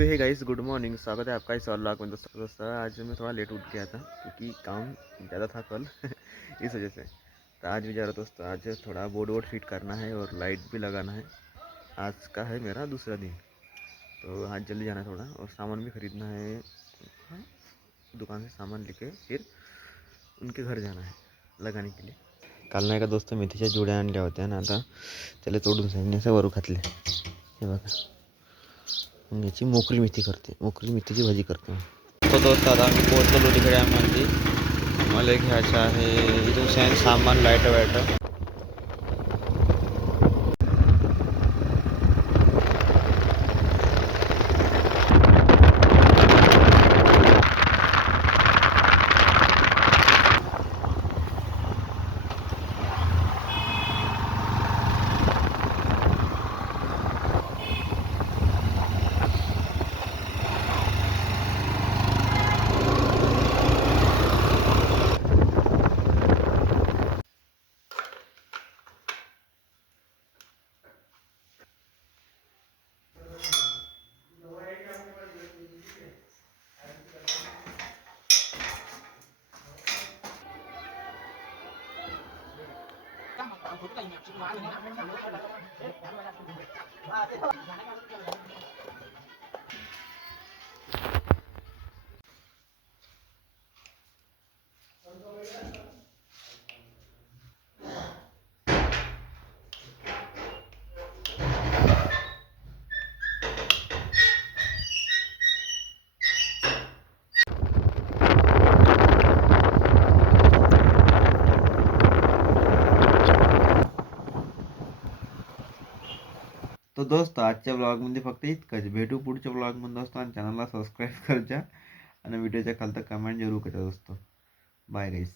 So hey guys, good morning. स्वागत है आपका इस व्लॉग में। दोस्तों आज मैं थोड़ा लेट उठ गया था क्योंकि काम ज़्यादा था कल इस वजह से। तो आज भी जा रहा दोस्तों, आज थोड़ा बोर्ड वोर्ड फिट करना है और लाइट भी लगाना है। आज का है मेरा दूसरा दिन, तो आज जल्दी जाना है थोड़ा, और सामान भी ख़रीदना है। हाँ, दुकान से सामान लेके फिर उनके घर जाना है लगाने के लिए। काल नाही का दोस्त मेथीच्या जुड्या आणल्या होत्या ना, आता त्याला तोडून सांगण्याचं वरू घातले हे बघा। मग याची मोकळी मेथी करते, मोकळी मेथीची भाजी करते। तो दोस्त आता आम्ही पोहोचलो लोणीकडे। आम्हाला घ्यायचं आहे इथून सामान लाईट वाईट। तो दोस्त आजच्या ब्लॉगमध्ये फक्त इतकंच। भेटू पुढच्या ब्लॉगमध्ये दोस्तों, आणि चॅनलला सबस्क्राईब करजा आणि व्हिडिओच्या खालतं कमेंट जरूर करा दोस्तों। बाय गाईस।